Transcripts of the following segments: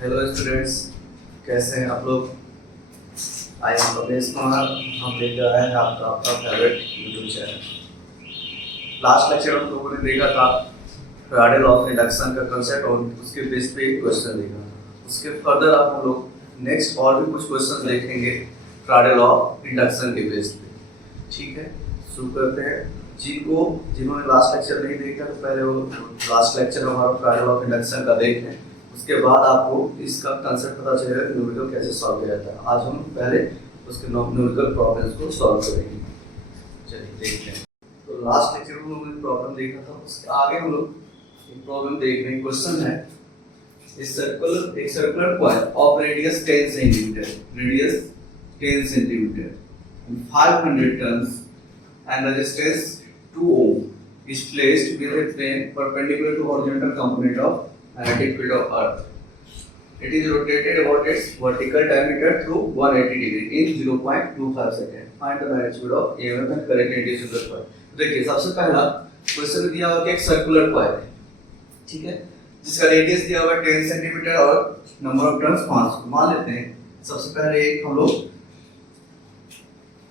Hello students, कैसे हैं आप लोग। I am Kamlesh Kumar. हम लेकर आए हैं आपका favourite YouTube channel. Last lecture हम लोगों ने देखा था फैराडे लॉ ऑफ इंडक्शन का कंसेप्ट और उसके बेस पे एक क्वेश्चन देखा था। उसके फर्दर आप हम लोग नेक्स्ट और भी कुछ क्वेश्चन देखेंगे फैराडे लॉ ऑफ इंडक्शन के बेस पे। ठीक है, शुरू करते हैं। जिन्होंने लास्ट लेक्चर नहीं देखा तो पहले वो लास्ट लेक्चर हमारा फैराडे लॉ ऑफ इंडक्शन का देख लें। उसके बाद आपको इसका कंसेप्ट पता चलेगा कि न्यूमेरिकल कैसे सॉल्व किया जाता है। आज हम पहले उसके न्यूमेरिकल प्रॉब्लम्स को सॉल्व करेंगे। चलिए देखते हैं। तो लास्ट लेक्चर में हम लोगों ने प्रॉब्लम देखा था, उसके आगे हम लोग एक प्रॉब्लम देख रहे हैं। क्वेश्चन है एक circular coil of radius 10 centimetre 500 turns and resistance 2 ohm is placed with a plane perpendicular to horizontal component of magnetic field of earth. It is rotated about its vertical diameter through 180 degree in 0.25 second. Find the magnitude of EMF and current induced in the coil. देखिए, सबसे पहला question दिया हुआ कि एक circular coil है, ठीक है, जिसका रेडियस दिया हुआ 10 सेंटीमीटर और नंबर ऑफ टर्न्स 500। मान लेते हैं सबसे पहले एक हम लोग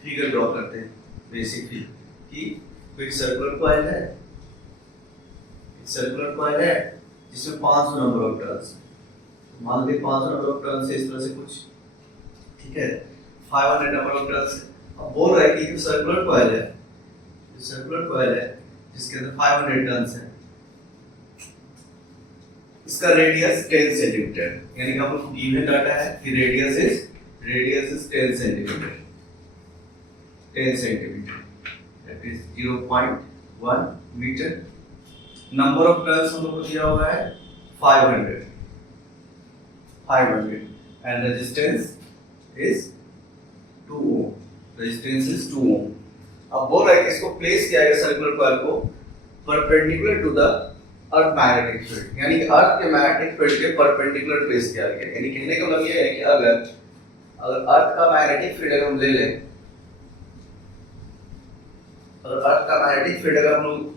फिगर ड्रॉ करते हैं, बेसिक फिगर कि एक सर्कुलर कॉइल है जिसमें 500 नंबर ऑफ टर्न्स। मान लीजिए 500 नंबर ऑफ टर्न्स है इस तरह से कुछ, ठीक है, 500 नंबर ऑफ टर्न्स है। अब बोल रहा है कि जो सर्कुलर कॉइल है जिसके अंदर 500 टर्न्स है, इसका रेडियस 10 सेंटीमीटर, यानी कि हमको गिवन डाटा है कि radius is 10 centimetre 10 centimetre, that is 0.1 metre. Number of turns हम लोग को दिया हुआ है 500 and resistance is 2 ohm। अब बोल रहा है कि इसको प्लेस किया गया सर्कुलर कॉइल को perpendicular to the earth magnetic field, यानी कि अर्थ के मैग्नेटिक फील्ड के परपेंडिकुलर प्लेस किया गया। यानी कहने का मतलब ये है कि अगर अर्थ का मैग्नेटिक फील्ड अगर हम ले लें, अगर अर्थ का मैग्नेटिक फील्ड अगर हम लोग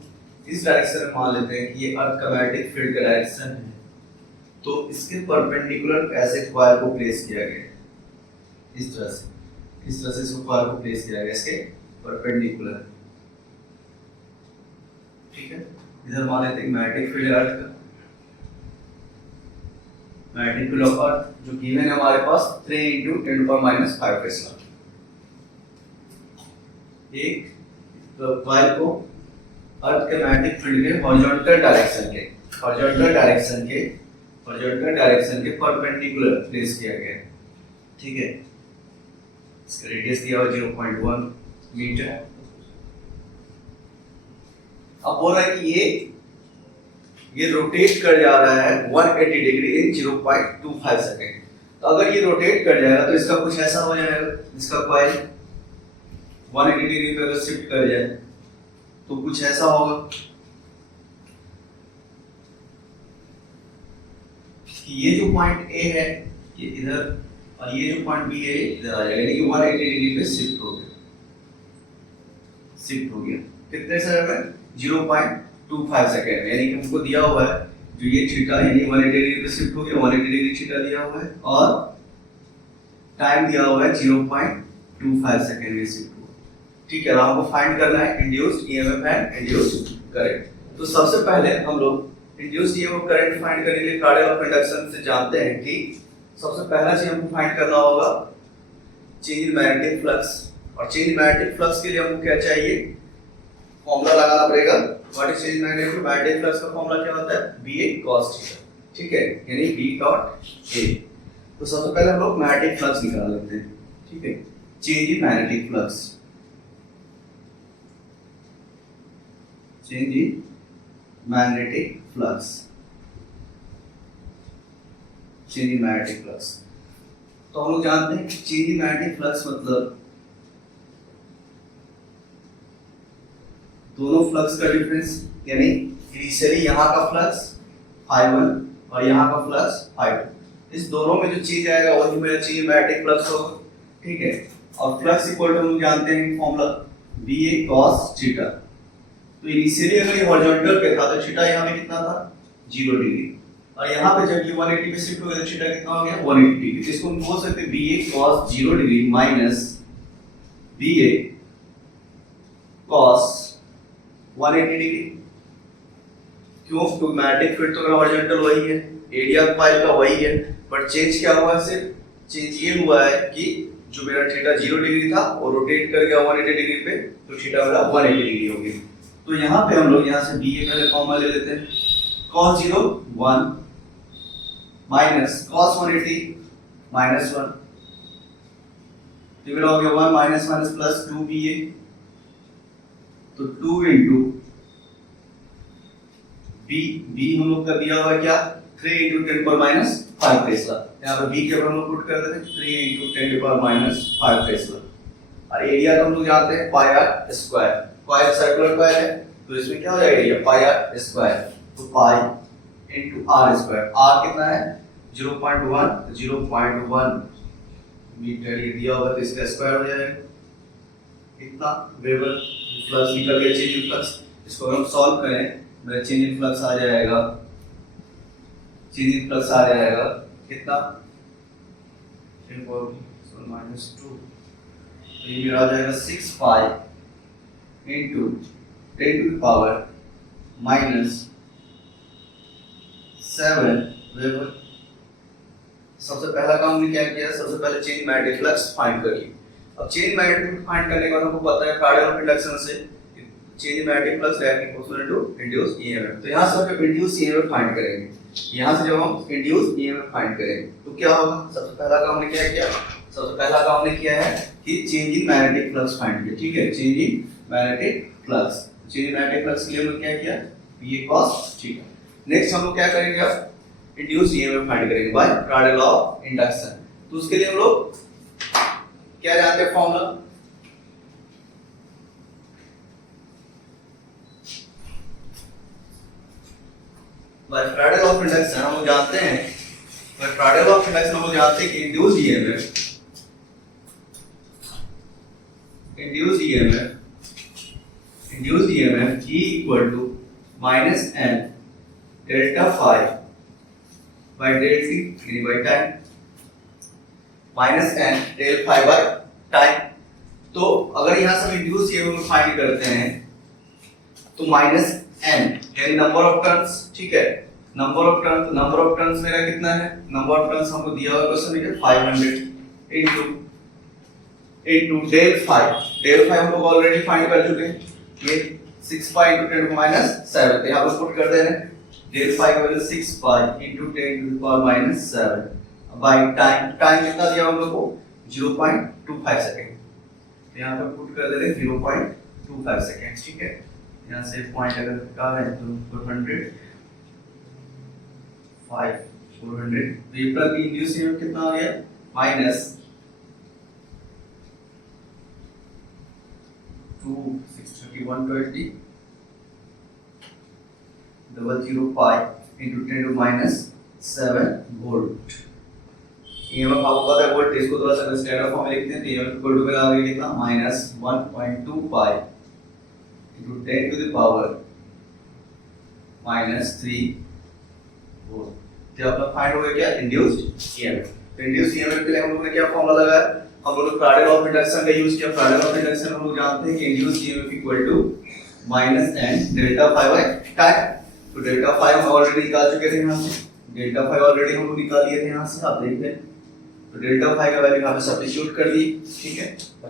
इस डायरेक्शन में मान लेते हैं कि ये अर्थ का मैग्नेटिक फील्ड का डायरेक्शन है, तो इसके परपेंडिकुलर ऐसे कॉइल को प्लेस किया गया इस तरह से इसको कॉइल को प्लेस किया गया इसके परपेंडिकुलर, ठीक है। इधर मान लेते हैं मैग्नेटिक फील्ड अर्थ का, मैग्नेटिक फील्ड ऑफ अर्थ जो गिवन है हमारे पास 3 × 10⁻⁵ टेस्ला। एक कॉइल को अर्थ के मैग्नेटिक फील्ड के हॉरिजॉन्टल डायरेक्शन के परपेंडिकुलर प्लेस किया गया है, ठीक है। इसका रेडियस दिया हुआ 0.1 मीटर। अब बोल रहा है कि ये रोटेट कर जा रहा है 180 डिग्री इन 0.25 सेकेंड। तो अगर ये रोटेट कर जाएगा तो इसका कुछ ऐसा हो जाएगा, इसका कॉइल 180 डिग्री पे अगर शिफ्ट कर जाए तो कुछ ऐसा होगा कि ये जो पॉइंट ए है ये इधर और ये जो पॉइंट बी है इधर आ जाएगा, यानी कि 180 डिग्री पे शिफ्ट हो गया। कितने समय में? 0.25 सेकेंड में। यानी कि हमको दिया हुआ है जो ये थीटा यानी 180 डिग्री पे शिफ्ट हो गया, 180 डिग्री थीटा दिया हुआ है और टाइम दिया हुआ है 0.25 सेकेंड में शिफ्ट, ठीक है। आपको फाइंड करना है induced EMF and induced current. तो सबसे पहले हम लोग इंड्यूस्ड ईएमएफ करंट फाइंड करने के लिए फैराडे लॉ ऑफ इंडक्शन से जानते हैं कि सबसे पहला चीज हमको फाइंड करना होगा चेंज इन मैग्नेटिक फ्लक्स। और चेंज इन मैग्नेटिक फ्लक्स के लिए हमको क्या चाहिए? फॉर्मूला लगाना पड़ेगा। What is change in magnetic flux का फॉर्मूला क्या होता है? BA cos थीटा, ठीक है, यानी B डॉट A। तो सबसे पहले हम लोग मैग्नेटिक फ्लक्स निकाल लेते हैं, ठीक है। Change in magnetic flux, change in magnetic flux, change in magnetic flux. तो हम लोग जानते हैं कि चेंज इन मैग्नेटिक फ्लक्स मतलब दोनों फ्लक्स का डिफरेंस, यानी इनिशियली यहाँ का फ्लक्स ∅1 और यहाँ का फ्लक्स ∅2, इस दोनों में जो चीज आएगा वही मेरा चेंज इन मैग्नेटिक फ्लक्स होगा, ठीक है। और फ्लक्स इक्वल टू हम लोग जानते हैं फॉर्मूला BA cos थीटा। तो इनिशियली अगर ये हॉरिजॉन्टल पे था तो थीटा यहाँ पे कितना था? 0 डिग्री। और यहाँ पे जब ये 180 पे शिफ्ट हो गया तो थीटा कितना हो गया 180 डिग्री। तो इसको हम बोल सकते हैं BA cos 0 degree minus BA cos 180 degree. क्यों? क्योंकि मैग्नेटिक फील्ड तो हॉरिजॉन्टल वही है, एरिया कॉइल का वही है, बट चेंज क्या हुआ है? सिर्फ चेंज ये हुआ है कि जो मेरा थीटा 0 डिग्री था वो रोटेट कर गया 180 डिग्री पे, तो थीटा मेरा 180 डिग्री हो गया। तो यहाँ पे हम लोग यहाँ से BA पहले कॉमन ले लेते हैं, cos 0 1 माइनस cos 180 माइनस 1, तो मेरा हो गया 1 माइनस माइनस प्लस 2BA, तो 2 इंटू B हम लोग का दिया हुआ क्या 3 इंटू 10 पर माइनस 5 टेस्ला। यहाँ पे B के हम लोग पुट कर देते हैं 3 इंटू 10 पर माइनस 5 टेस्ला। और एरिया तो हम लोग जानते हैं pi are square, coil circular coil है तो इसमें क्या हो जाएगा एरिया पाई आर स्क्वायर, तो pi into R square. R कितना है 0.1, 0.1 मीटर ये दिया होगा तो इसका स्क्वायर हो जाएगा कितना वेबर। फ्लक्स निकल गया चेंज इन फ्लक्स, इसको हम सॉल्व करें मेरा चेंज इन फ्लक्स आ जाएगा, चेंज इन फ्लक्स आ जाएगा कितना 10 माइनस 2, तो ये मेरा आ जाएगा 6 pi into 10 to the power minus 7 weber. सबसे पहला काम हमने क्या किया, सबसे पहले चेंज मैग्नेटिक फ्लक्स फाइंड कर लिया। अब चेंज मैग्नेटिक फाइंड करने के बाद हमको पता है फ्राडे लॉ ऑफ इंडक्शन से change magnetic flux directly proportional to induce EMF. तो यहां से हम इंड्यूस ईएमएफ फाइंड करेंगे, यहां से जब हम इंड्यूस ईएमएफ फाइंड करेंगे तो क्या होगा, सबसे पहला काम हमने क्या किया, सबसे पहला काम हमने किया है कि change in magnetic flux find किया। ठीक है, change in magnetic flux, change in magnetic flux के लिए हमने क्या किया BA cos थीटा। नेक्स्ट हम लोग क्या करेंगे, अब इंड्यूस ईएमएफ फाइंड करेंगे by Faraday law of induction. तो उसके लिए हम लोग क्या जानते हैं formula, by Faraday law of induction हम लोग जानते हैं, by Faraday law of induction हम लोग जानते हैं कि induced EMF E equal to minus n delta phi by del t यानी by time, minus n del phi by time. तो अगर यहां से हम इंड्यूस ईएमएफ फाइंड करते हैं तो माइनस n यानी नंबर ऑफ टर्न्स। ठीक है, नंबर ऑफ टर्न्स मेरा कितना है, नंबर ऑफ टर्न्स हमको दिया हुआ क्वेश्चन में 500 इनटू डेल फाई हम लोग ऑलरेडी फाइंड कर चुके हैं, ये 6 पाई इनटू 10 माइनस 7, यहां पर पुट कर दे रहे हैं डेल फाई का value 6 pi into 10 to the power minus 7 by time कितना दिया हम लोग को 0.25 सेकंड, तो यहां पर पुट कर दे रहे हैं 0.25 सेकंड। ठीक है, यहां से पॉइंट अगर का है तो 400 तो ये प्लग इंड्यूस ईएमएफ कितना आ गया minus 2 631 20 pi into 10 to minus 7 volt. EMF आपको पता है वोल्ट, इसको थोड़ा सा स्टैंडर्ड फॉर्म में लिखते हैं तो ईएमएफ इक्वल टू मेरा आ गया कितना minus 1.2 pi into 10 to the power minus 3 volt. तो अपना फाइंड हो गया क्या इंड्यूस्ड ईएमएफ। तो इंड्यूस्ड ईएमएफ के लिए हम लोगों ने क्या फॉर्मूला लगाया, हम लोग फ्राडे लॉ ऑफ इंडक्शन का यूज किया। फ्राडे लॉ ऑफ इंडक्शन हम लोग जानते हैं कि induced EMF equal to minus n delta phi by time. तो डेल्टा फाई हम ऑलरेडी निकाल चुके थे, यहां से डेल्टा फाई ऑलरेडी हम लोग निकाल लिए थे यहां से, आप देख लें। तो डेल्टा फाई का वैल्यू हमें सब्स्टिट्यूट कर दी। ठीक है,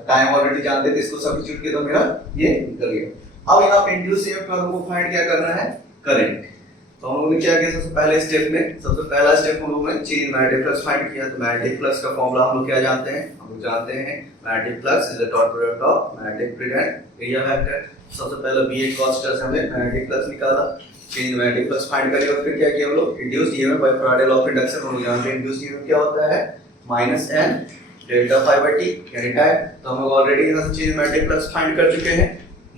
टाइम ऑलरेडी जानते थे, इसको सब्स्टिट्यूट किया तो मेरा ये निकल गया। अब यहां पे इंड्यूस्ड ईएमएफ का हमको फाइंड क्या करना है, करंट। तो हम लोगों ने क्या किया, सबसे पहले स्टेप में सबसे पहला स्टेप हम लोगों ने चेंज मैग्नेटिक फ्लक्स फाइंड किया। तो मैग्नेटिक फ्लक्स का फॉर्मूला हम लोग क्या जानते हैं, हम लोग जानते हैं magnetic flux is the dot product of magnetic field and area vector. सबसे पहले BA cos से हमने मैग्नेटिक फ्लक्स निकाला, चेंज मैग्नेटिक फ्लक्स फाइंड करेंगे और फिर क्या किया हम लोग induced EMF by Faraday law of induction. हम लोग जानते हैं इंड्यूस्ड ईएमएफ क्या होता है minus n delta phi by t यानी टाइम। तो हम लोग ऑलरेडी यहां से चेंज मैग्नेटिक फ्लक्स फाइंड कर चुके हैं,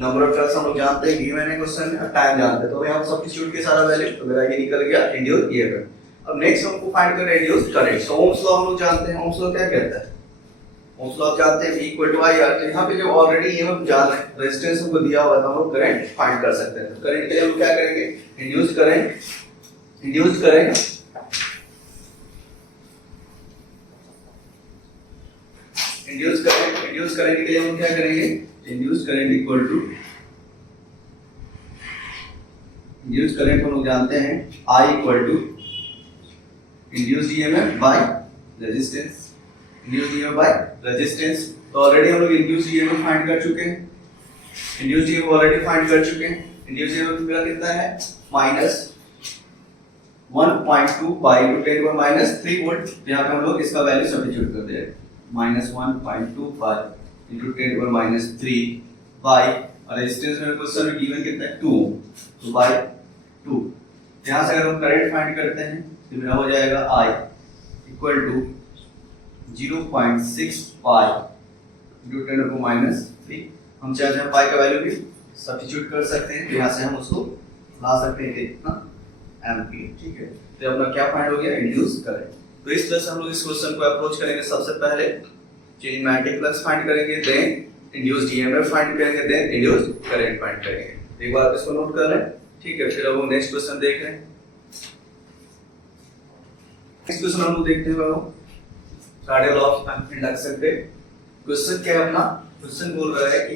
नंबर ऑफ टर्न्स हम लोग जानते हैं, गिवन है क्वेश्चन में, टाइम जानते हैं। तो यहां सब्स्टिट्यूट के सारा वैल्यू तो मेरा ये निकल गया इंड्यूस्ड ईएमएफ। अब नेक्स्ट हमको फाइंड करना है इंड्यूस्ड करंट। तो ओम्स लॉ हम लोग जानते हैं, ओम्स लॉ क्या कहता है, ओम्स लॉ जानते हैं V इक्वल टू IR। तो यहां पे जो ऑलरेडी ईएमएफ जान है, रेजिस्टेंस हमको दिया हुआ था, हम लोग करंट फाइंड कर सकते हैं। तो करंट के लिए हम क्या करेंगे, इंड्यूस्ड करंट इंड्यूस करंट के लिए हम क्या करेंगे, induce current equal to, induce current हम लोग जानते हैं I equal to induced EMF by resistance, induced EMF by resistance. तो ऑलरेडी हम लोग इंड्यूस्ड ईएमएफ फाइंड कर चुके हैं, इंड्यूस्ड ईएमएफ ऑलरेडी फाइंड कर चुके हैं। इंड्यूस्ड ईएमएफ मेरा कितना है, माइनस 1.2 बाई 10⁻³ वोल्ट। यहाँ पे हम लोग इसका वैल्यू सब्स्टिट्यूट कर दे, माइनस 1.2 बाई 10⁻³ बाई, और रेजिस्टेंस में क्वेश्चन में गिवन कितना है 2, तो बाई 2। यहाँ से अगर हम करंट फाइंड करते हैं तो मेरा हो जाएगा I इक्वल टू 0.6 पाई × 10⁻³। हम चाहे पाई का वैल्यू भी सब्स्टिट्यूट कर सकते हैं, यहाँ से हम उसको ला सकते हैं कितना, एम्पीयर। ठीक है, तो अपना क्या फाइंड हो गया, इंड्यूस करंट। तो इस तरह से हम लोग इस क्वेश्चन को अप्रोच करेंगे। सबसे पहले किनेमैटिक फ्लक्स फाइंड करेंगे, देन इंड्यूस्ड ईएमएफ फाइंड करेंगे, देन इंड्यूस्ड करंट फाइंड करेंगे। एक बार इसको नोट कर लें। ठीक है, फिर अब हम नेक्स्ट क्वेश्चन देख रहे हैं। नेक्स्ट क्वेश्चन हम लोग देखते हैं कार्डियल ऑफ इंडक्शन पे। क्वेश्चन क्या है अपना, क्वेश्चन बोल रहा है कि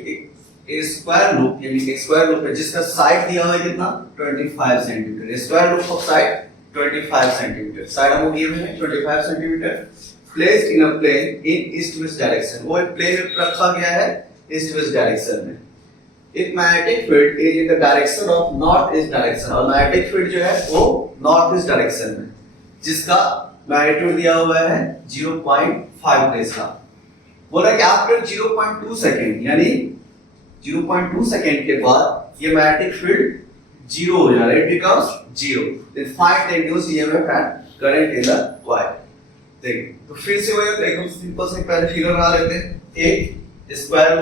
एक स्क्वायर लूप, यानी एक स्क्वायर लूप है जिसका साइड दिया हुआ है कितना, 25 centimetre. Square loop of side 25 centimetre, side हमको दिए हुए हैं 25 centimetre, placed in a plane in east west direction. वो एक प्लेन में रखा गया है ईस्ट वेस्ट डायरेक्शन में। If magnetic field is in the direction of north east direction, और मैग्नेटिक फील्ड जो है वो नॉर्थ ईस्ट डायरेक्शन में, जिसका मैग्नीट्यूड दिया हुआ है 0.5 टेस्ला। बोला कि आफ्टर 0.2 सेकंड, यानी 0.2 सेकंड के बाद ये मैग्नेटिक फील्ड जीरो हो जा रहा है, it becomes zero. Then find the induced EMF and current in the coil. देखिए, तो फिर से वही एकदम सिंपल से पहले फिगर बना लेते हैं। एक स्क्वायर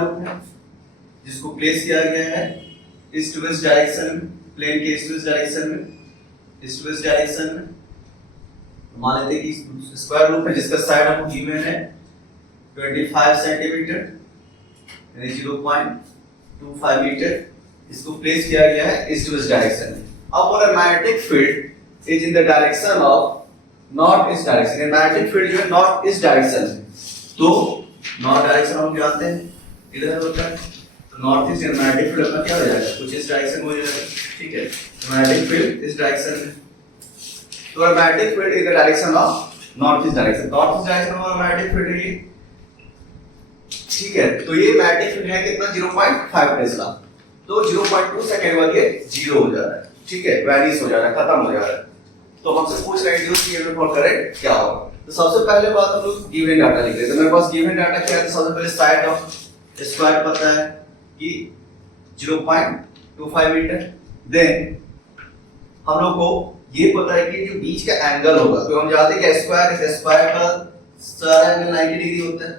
लूप है जिसको प्लेस किया गया है ईस्ट वेस्ट डायरेक्शन में, प्लेन के ईस्ट वेस्ट डायरेक्शन में। मान लेते हैं कि स्क्वायर लूप है जिसका साइड हमको गिवन है 25 सेंटीमीटर, यानी 0.25 मीटर। इसको प्लेस किया गया है ईस्ट वेस्ट डायरेक्शन में। अब बोला magnetic field is in the direction of north east direction. Magnetic field जो है नॉर्थ ईस्ट डायरेक्शन में, तो नॉर्थ डायरेक्शन हम जानते हैं इधर होता है, तो नॉर्थ ईस्ट मैग्नेटिक फील्ड अपना क्या हो जाएगा, कुछ इस डायरेक्शन में हो जाएगा। ठीक है, मैग्नेटिक फील्ड इस डायरेक्शन में, तो magnetic field in the direction of north east direction. North east direction में मैग्नेटिक फील्ड है। ठीक है, तो ये मैग्नेटिक फील्ड है कितना, 0.5 टेस्ला। तो 0.2 सेकंड बाद ये जीरो हो जा रहा है। ठीक है, वैनिश हो जा रहा है, खत्म हो जा रहा है। तो हमसे पूछ रहे हैं इंड्यूस्ड ईएमएफ और करंट क्या होगा। तो सबसे पहले बात हम लोग गिवन डाटा लिख लेते हैं। मेरे पास गिवन डाटा क्या है, सबसे पहले साइड ऑफ स्क्वायर पता है कि 0.25 मीटर। देन हम लोग को ये पता है कि जो बीच का एंगल होगा, तो हम जानते हैं कि स्क्वायर का सारा एंगल 90 डिग्री होता है।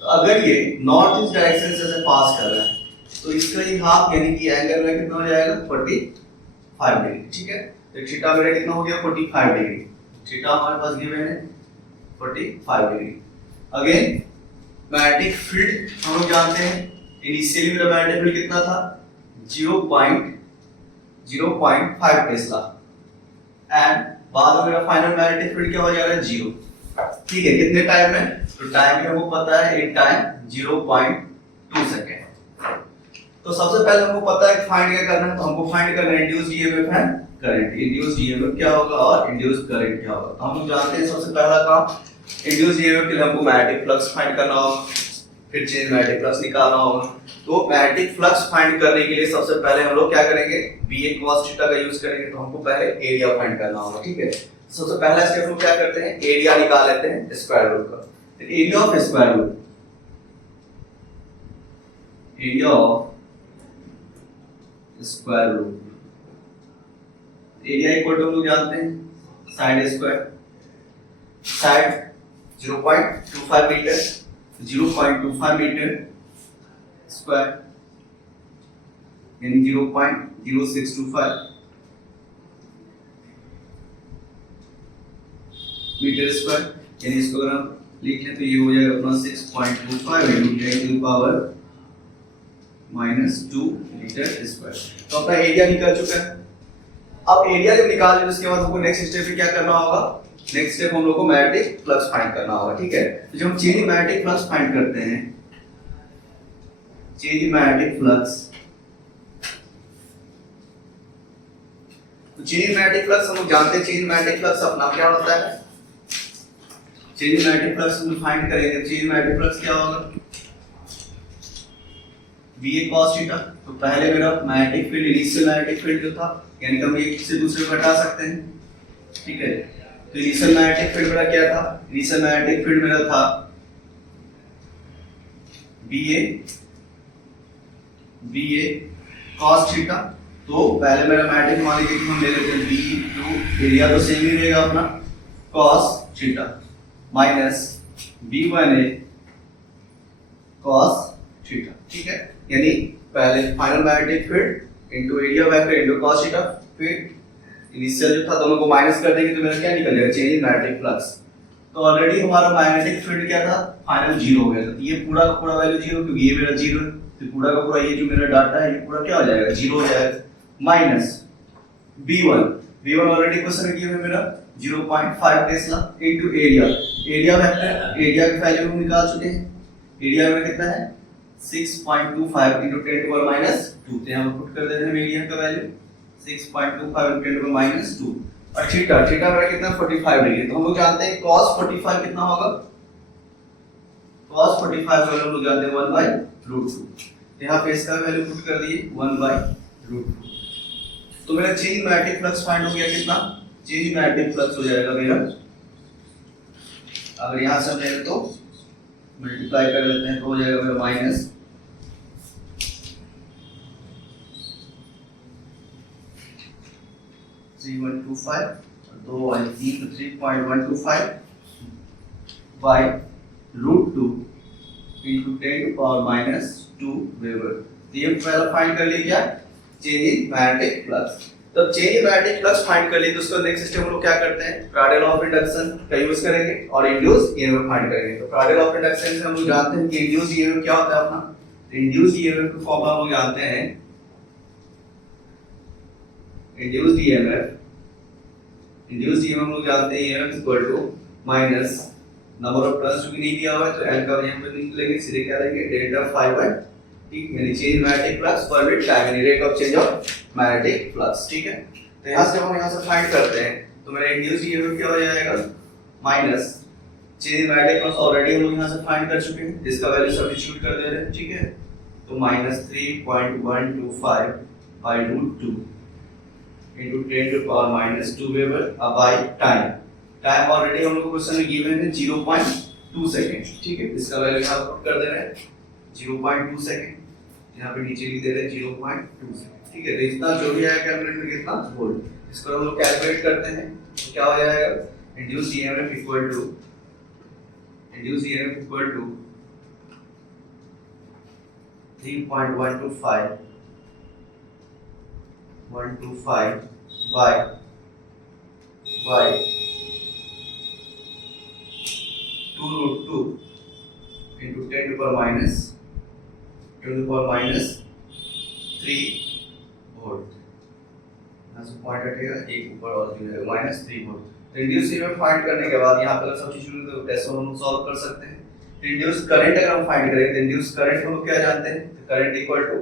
तो अगर ये नॉर्थ ईस्ट डायरेक्शन से पास कर रहा है तो इसका ये हाफ, यानी कि एंगल में कितना हो जाएगा, 45 डिग्री। ठीक है, तो थीटा मेरा कितना हो गया, 45 डिग्री। थीटा हमारे पास गिवन है 45 डिग्री। अगेन मैग्नेटिक फील्ड हम लोग जानते हैं, इनिशियली मेरा मैग्नेटिक फील्ड कितना था, 0.05 टेस्ला, एंड बाद में मेरा फाइनल मैग्नेटिक फील्ड क्या हो जा रहा है, 0। ठीक है, कितने टाइम में, तो टाइम हमको पता है, एक टाइम 0.2 सेकंड। तो सबसे पहले हमको पता है फाइंड क्या करना है, तो हमको फाइंड करना है induced EMF and current. Induced EMF क्या होगा और इंड्यूस्ड करंट क्या होगा। तो हम लोग जानते हैं सबसे पहला काम, इंड्यूस्ड ईएमएफ के लिए हमको मैग्नेटिक फ्लक्स फाइंड करना होगा, फिर चेंज मैग्नेटिक फ्लक्स निकालना होगा। तो मैग्नेटिक फ्लक्स फाइंड करने के लिए सबसे पहले हम लोग क्या करेंगे, BA cos थीटा का यूज करेंगे। तो हमको पहले एरिया फाइंड करना होगा। ठीक है, सबसे पहला स्टेप हम क्या करते हैं, एरिया निकाल लेते हैं स्क्वायर रूट का। Area of square root, area of square root, area equal to हम लोग जानते हैं side square, side 0.25 metre, 0.25 metre square यानी 0.0625 मीटर स्क्वायर, यानी इसको अगर हम लिख लें तो ये हो जाएगा अपना 6.25 into 10 to the power -2 metre square. तो अपना एरिया निकल चुका है। अब एरिया जब निकाल लें उसके बाद हमको नेक्स्ट स्टेप पे क्या करना होगा, नेक्स्ट स्टेप हम लोग को मैग्नेटिक फ्लक्स फाइंड करना होगा, ठीक है। तो जब हम change in magnetic flux find करते हैं, चेंज इन मैग्नेटिक फ्लक्स, तो चेंज इन मैग्नेटिक फ्लक्स हम लोग जानते हैं, चेंज इन मैग्नेटिक फ्लक्स अपना क्या होता है, चेंज इन मैग्नेटिक फ्लक्स हम फाइंड करेंगे। चेंज इन मैग्नेटिक फ्लक्स क्या होगा, VA cos थीटा। तो पहले मेरा magnetic field, initial magnetic field जो था, यानी कि हम एक से दूसरे को हटा सकते हैं, ठीक है। तो इनिशियल मैग्नेटिक फील्ड मेरा क्या था, इनिशियल मैग्नेटिक फील्ड मेरा था BA cos थीटा। तो पहले मेरा मैग्नेटिक मान लीजिए कि हम ले लेते हैं B2, एरिया तो सेम ही रहेगा अपना, cos theta minus B1A cos theta, ठीक है। यानी पहले final magnetic field into area vector into cos theta, फिर इनिशियल जो था दोनों को माइनस कर देंगे तो मेरा क्या निकल जाएगा, चेंज इन मैग्नेटिक फ्लक्स। तो ऑलरेडी हमारा मैग्नेटिक फील्ड क्या था, फाइनल जीरो हो गया था। तो ये पूरा का पूरा वैल्यू जीरो, क्योंकि ये मेरा जीरो है, तो पूरा का पूरा ये जो मेरा डाटा है ये पूरा क्या हो जाएगा, जीरो हो जाएगा। माइनस B1 ऑलरेडी क्वेश्चन में किया है मेरा 0.5 Tesla into area, area vector, area की वैल्यू हम निकाल चुके हैं। एरिया में कितना है 6.25 into 10 to the minus 2, तो यहाँ पुट कर देते हैं एरिया का value 6.25 into 10 to the minus 2। और थीटा मेरा कितना 45 डिग्री। तो हम लोग जानते हैं cos 45 कितना होगा, cos 45 का हम लोग जानते हैं 1/√2। तो यहाँ पे इसका वैल्यू पुट कर दिए 1/√2। तो मेरा चेंज मैग्नेटिक फ्लक्स फाइंड हो गया, कितना चेंज मैग्नेटिक फ्लक्स हो जाएगा मेरा, अगर यहाँ से हम तो मल्टीप्लाई कर लेते हैं तो हो जाएगा मेरा माइनस 3.125, 2 और 3 तो 3.125 by √2 into 10 to power minus 2 weber. तो ये पहला फाइंड कर लिया क्या, चेंज इन मैग्नेटिक फ्लक्स। तब change in magnetic flux find कर लिए तो उसका नेक्स्ट स्टेप हम लोग क्या करते हैं, फ्राडे लॉ ऑफ इंडक्शन का यूज करेंगे और इंड्यूस ईएमएफ फाइंड करेंगे। तो फ्राडे लॉ ऑफ इंडक्शन से हम लोग जानते हैं कि इंड्यूस ईएमएफ क्या होता है अपना, इंड्यूस ईएमएफ का फॉर्मूला हम लोग जानते हैं, इंड्यूस ईएमएफ हम लोग जानते हैं EMF equal to minus number of turns जो कि नहीं दिया हुआ है तो एल का यहाँ पे निकलेंगे, सीधे क्या लेंगे डेल्टा फाई बाय टी, यानी change magnetic flux per unit time, यानी rate of change of magnetic flux, ठीक है। तो यहाँ से हम यहाँ से फाइंड करते हैं तो मेरा इंड्यूस्ड ईएमएफ क्या हो जाएगा, minus change magnetic flux already हम लोग यहाँ से फाइंड कर चुके हैं, जिसका वैल्यू सब्स्टिट्यूट कर दे रहे हैं, ठीक है। तो माइनस 3.125 बाय √2 into 10 to power minus 2 weber by time already हम लोग को क्वेश्चन में गिवन है 0.2 सेकंड, ठीक है। इसका वैल्यू यहाँ पुट कर दे रहे हैं 0.2 सेकंड, यहाँ पे नीचे लिख दे रहे हैं 0.2 सेकंड, ठीक है। तो इतना जो भी आया कैलकुलेट में कितना वोल्ट, इसको हम लोग कैलकुलेट करते हैं तो क्या हो जाएगा, induced EMF equal to 3.125 by 2√2 into 10 to the power minus 3 volt, यहाँ से पॉइंट हटेगा एक ऊपर और जो minus 3 volt. Induced EMF find करने के बाद यहाँ पर सब्स्टिट्यूट तो कैसे हम सॉल्व कर सकते हैं। इंड्यूस्ड करंट अगर हम फाइंड करें तो इंड्यूस्ड करंट हम लोग क्या जानते हैं, करंट इक्वल टू,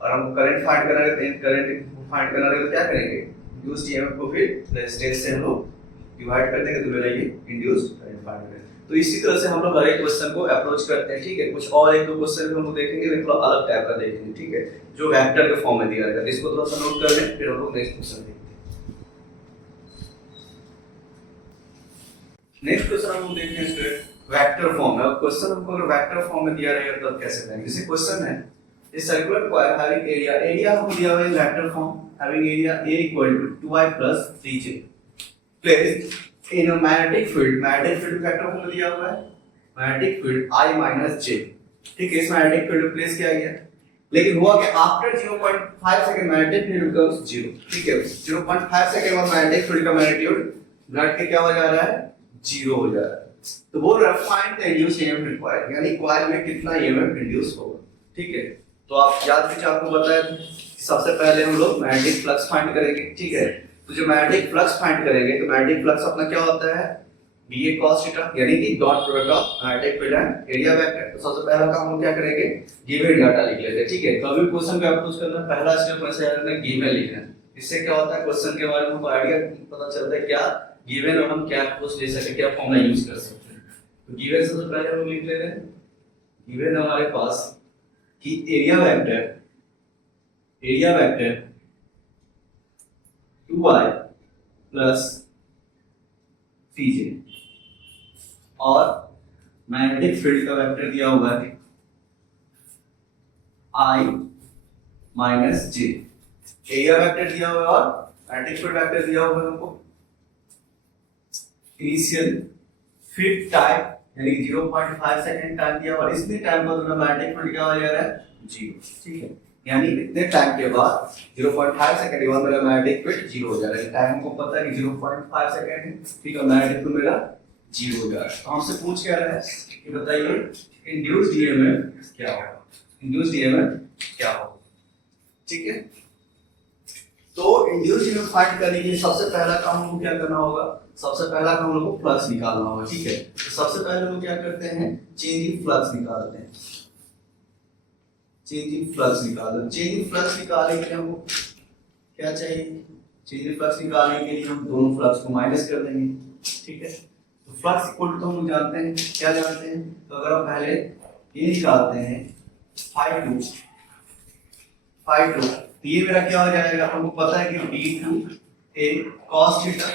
और हम करंट फाइंड करना है तो करंट फाइंड करना है तो क्या करेंगे, इंड्यूस्ड ईएमएफ को फिर रेजिस्टेंस से हम लोग डिवाइड कर देंगे तो मिलेगी इंड्यूस्ड करंट फाइंड करेंगे। तो इसी तरह से हम लोग हर एक क्वेश्चन को अप्रोच करते हैं, ठीक है। कुछ और एक दो क्वेश्चन भी हम लोग देखेंगे लेकिन थोड़ा अलग टाइप का देखेंगे, ठीक है, जो वेक्टर के फॉर्म में दिया रहेगा। इसको थोड़ा सा नोट कर लें, फिर हम लोग नेक्स्ट क्वेश्चन देखते हैं। नेक्स्ट क्वेश्चन हम लोग देखते हैं स्टूडेंट वेक्टर फॉर्म में। क्वेश्चन हमको अगर वेक्टर फॉर्म में दिया रहेगा तो कैसे करेंगे। जैसे क्वेश्चन है a circular coil having area हमको दिया हुआ है vector form, having area A equal to 2i plus 3j placed in a magnetic field vector form में दिया हुआ है magnetic field I minus j, ठीक है। इस मैग्नेटिक फील्ड में प्लेस किया गया, लेकिन हुआ कि after 0.5 second magnetic field becomes 0, ठीक है। 0.5 सेकंड बाद मैग्नेटिक फील्ड का मैग्नीट्यूड घट के क्या हो जा रहा है, 0 हो जा रहा है। तो वो find the induced EMF required, यानी कॉइल में कितना ईएमएफ इंड्यूस होगा, ठीक है। तो आप याद कीजिए, आपको बताया सबसे पहले हम लोग मैग्नेटिक फ्लक्स फाइंड करेंगे, ठीक है। तो जो मैग्नेटिक फ्लक्स फाइंड करेंगे तो मैग्नेटिक फ्लक्स अपना क्या होता है, बी ए cos थीटा, यानी कि dot product of magnetic field and area vector. तो सबसे पहला काम हम क्या करेंगे, गिवन डाटा लिख लेते हैं, ठीक है। तो अभी क्वेश्चन को अप्रोच करना, पहला स्टेप ऐसे यार में गिवन लिखना है। इससे क्या होता है, क्वेश्चन के बारे में हमको आइडिया पता चलता है क्या गिवन और हम क्या अप्रोच ले सकते हैं, क्या फॉर्मूला यूज कर सकते हैं। तो गिवन सबसे पहले हम लिख लेते हैं, गिवन हमारे पास कि area vector 2i plus 3j और मैग्नेटिक फील्ड का वेक्टर दिया हुआ है I minus j। Area vector दिया हुआ है और मैग्नेटिक फील्ड वेक्टर दिया हुआ है हमको। इनिशियल फिर टाइम यानी 0.5 सेकंड टाइम दिया हुआ है, इतने टाइम बाद मैग्नेटिक फील्ड क्या हो जा रहा है, 0, ठीक है। यानी इतने टाइम के बाद 0.5 सेकंड के बाद मेरा मैग्नेटिक फील्ड 0 हो जा रहा है। टाइम को पता है कि 0.5 सेकंड है, ठीक है। मैग्नेटिक फील्ड मेरा 0 हो जा रहा है। तो हमसे पूछ क्या रहा है कि बताइए इंड्यूस्ड ईएमएफ क्या होगा, इंड्यूस्ड ईएमएफ क्या होगा, ठीक है। तो इंड्यूस्ड ईएमएफ फाइंड करने के लिए सबसे पहला काम हमको क्या करना होगा, सबसे पहला काम हम लोग को फ्लक्स निकालना होगा, ठीक है। तो सबसे पहले हम क्या करते हैं, चेंज इन फ्लक्स निकालते हैं, चेंज इन फ्लक्स निकालना। चेंज इन फ्लक्स निकालने के लिए हमको क्या चाहिए, चेंज इन फ्लक्स निकालने के लिए हम दोनों फ्लक्स को माइनस कर देंगे, ठीक है। तो फ्लक्स इक्वल टू हम लोग जानते हैं, क्या जानते हैं, तो अगर हम पहले ये निकालते हैं फाइ 2 तो ये मेरा क्या हो जाएगा, हमको पता है कि d2a cos थीटा।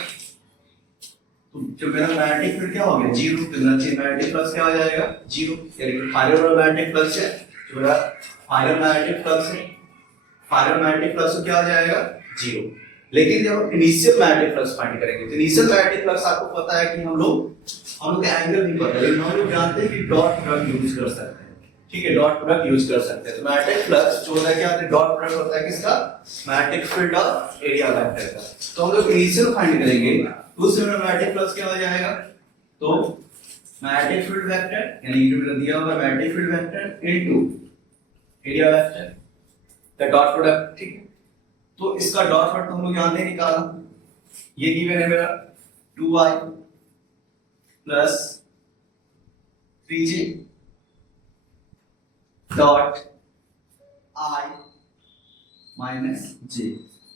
तो जो मेरा मैग्नेटिक फील्ड क्या हो गया, 0, तो मैग्नेटिक फ्लक्स क्या हो जाएगा, 0, यानी कि फाइनल मैग्नेटिक फ्लक्स है, जो मेरा फाइनल मैग्नेटिक फ्लक्स है, फाइनल मैग्नेटिक फ्लक्स क्या हो जाएगा, 0। लेकिन जब हम इनिशियल मैग्नेटिक फ्लक्स फाइंड करेंगे तो इनिशियल मैग्नेटिक फ्लक्स आपको पता है कि हम लोग का एंगल नहीं पता, लेकिन हम लोग जानते हैं कि डॉट प्रोडक्ट यूज कर सकते हैं, ठीक है। डॉट प्रोडक्ट यूज कर सकते हैं। तो मैग्नेटिक फ्लक्स जो होता है क्या, डॉट प्रोडक्ट होता है किसका, मैग्नेटिक फील्ड और एरिया वेक्टर का। तो हम लोग इनिशियल फाइंड करेंगे तो उससे मेरा मैग्नेटिक फ्लक्स क्या हो जाएगा, तो मैग्नेटिक फील्ड वेक्टर यानी जो दिया हुआ magnetic field vector into area vector का डॉट प्रोडक्ट, ठीक है। तो इसका डॉट प्रोडक्ट हम लोग जानते हैं निकाला, ये गिवन है मेरा 2i plus 3j dot i minus j।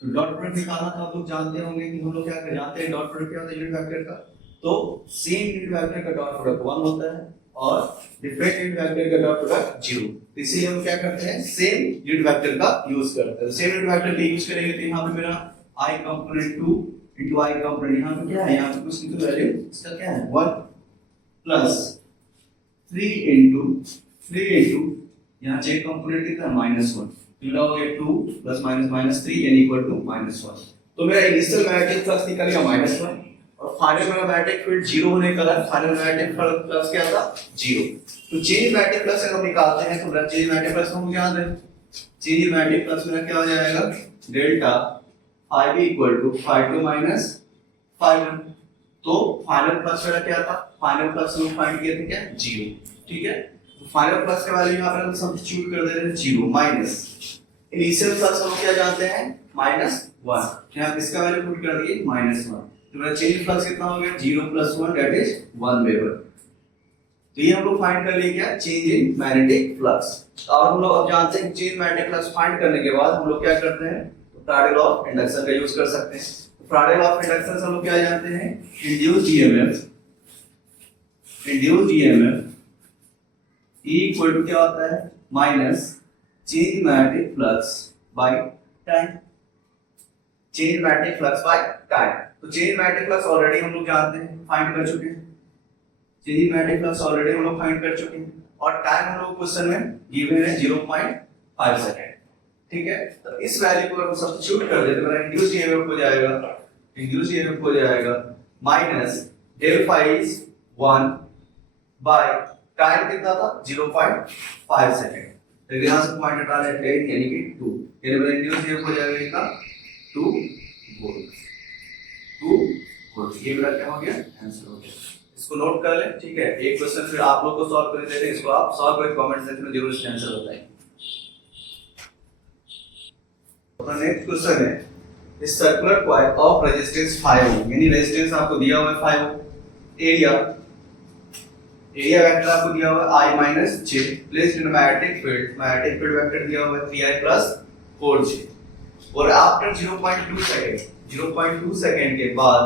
तो डॉट प्रोडक्ट निकालना तो आप लोग जानते होंगे कि हम लोग क्या जानते हैं, डॉट प्रोडक्ट क्या होता है यूनिट वेक्टर का। तो सेम यूनिट वेक्टर का डॉट प्रोडक्ट 1 होता है और डिफरेंट यूनिट वेक्टर का डॉट प्रोडक्ट 0। तो इसीलिए हम क्या करते हैं, सेम यूनिट वेक्टर का यूज करते हैं। सेम यूनिट वेक्टर का यूज करेंगे तो यहां पे मेरा i component 2 into i component, यहां पे क्या है, यहां पे कुछ नहीं तो वैल्यू इसका क्या है 1 प्लस 3 into यहां j कंपोनेंट कितना है -1, तो हो गया 2 प्लस माइनस माइनस 3 यानी इक्वल टू -1। तो मेरा इनिशियल मैग्नेटिक फ्लक्स निकल गया -1 और फाइनल मेरा मैग्नेटिक फील्ड 0 होने का फाइनल मैग्नेटिक फ्लक्स क्या था, 0। तो चेंज मैग्नेटिक फ्लक्स अगर हम निकालते हैं तो मेरा चेंज मैग्नेटिक फ्लक्स हम याद है, चेंज मैग्नेटिक फ्लक्स मेरा क्या हो जाएगा, delta phi b equal to phi 2 minus phi 1। तो फाइनल फ्लक्स मेरा क्या था, फाइनल फ्लक्स हम फाइंड किए थे क्या, 0, ठीक है। तो फाइनल फ्लक्स का वैल्यू यहां पर हम सब्स्टिट्यूट कर दे रहे हैं 0 माइनस इनिशियल फ्लक्स हम क्या जानते हैं -1, यहां इसका वैल्यू पुट कर दिए -1। तो मेरा चेंज फ्लक्स कितना हो गया, 0 + 1 दैट इज 1 वेबर। तो ये हम लोग फाइंड कर लिए क्या, चेंज इन मैग्नेटिक फ्लक्स। और हम लोग अब जानते हैं चेंज मैग्नेटिक फ्लक्स फाइंड करने के बाद हम लोग क्या करते हैं, तो फैराडे लॉ ऑफ इंडक्शन का यूज कर सकते हैं। तो फैराडे लॉ ऑफ इंडक्शन से हम लोग क्या जानते हैं, induced EMF E equal to क्या होता है, minus change magnetic flux by time, change magnetic flux by time. तो चेंज मैग्नेटिक फ्लक्स ऑलरेडी हम लोग जानते हैं, फाइंड कर चुके हैं, चेंज मैग्नेटिक फ्लक्स ऑलरेडी हम लोग फाइंड कर चुके हैं और टाइम हम लोग क्वेश्चन में गिवन है 0.5 सेकंड, ठीक है। तो इस वैल्यू को हम सब्स्टिट्यूट कर देते हैं, इंड्यूस्ड ईएमएफ हो जाएगा minus del phi is 1 by time कितना था 0.5 सेकंड। तो यहां से पॉइंट हटा लेते हैं यानी कि 2, यानी मेरा इंड्यूस्ड ईएमएफ हो जाएगा इसका 2 वोल्ट। ये मेरा क्या हो गया, आंसर हो गया। इसको नोट कर ले, ठीक है। एक क्वेश्चन फिर आप लोग को सॉल्व कर देते हैं, इसको आप सॉल्व करके कमेंट सेक्शन में जरूर इसका आंसर बताएं। अपना नेक्स्ट क्वेश्चन है इस सर्कुलर कॉइल ऑफ रेजिस्टेंस 5 ओम, यानी रेजिस्टेंस आपको दिया हुआ है 5 ओम, एरिया वेक्टर आपको दिया हुआ है I minus J, placed in magnetic field vector दिया हुआ है 3I plus 4J, और आफ्टर 0.2 सेकंड के बाद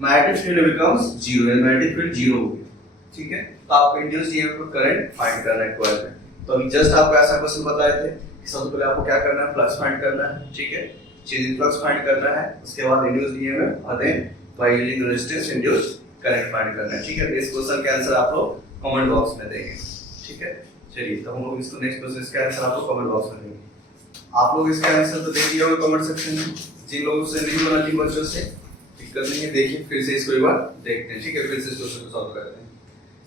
magnetic field becomes 0, magnetic field 0 हो गया, ठीक है। तो आपको इंड्यूस्ड ईएमएफ को करंट फाइंड करना है कॉइल में। तो अभी जस्ट आपको ऐसा क्वेश्चन बताए थे कि सबसे पहले आपको क्या करना है, फ्लक्स फाइंड करना है, ठीक है, चेंज इन फ्लक्स फाइंड करना है, उसके बाद इंड्यूस्ड ईएमएफ और then by using resistance induced current find करना है, ठीक है। इस क्वेश्चन का आंसर आप लोग कमेंट बॉक्स में देंगे, ठीक है। चलिए तो हम लोग इसको नेक्स्ट क्वेश्चन इसका आंसर आप लोग कमेंट बॉक्स में देंगे। आप लोग इसका आंसर तो देख लिया होगा कमेंट सेक्शन में, जिन लोगों से नहीं बना थी बच्चों से दिक्कत नहीं है, देखिए फिर से इसको एक बार देखते हैं, ठीक है, फिर से इस क्वेश्चन को सॉल्व करते हैं।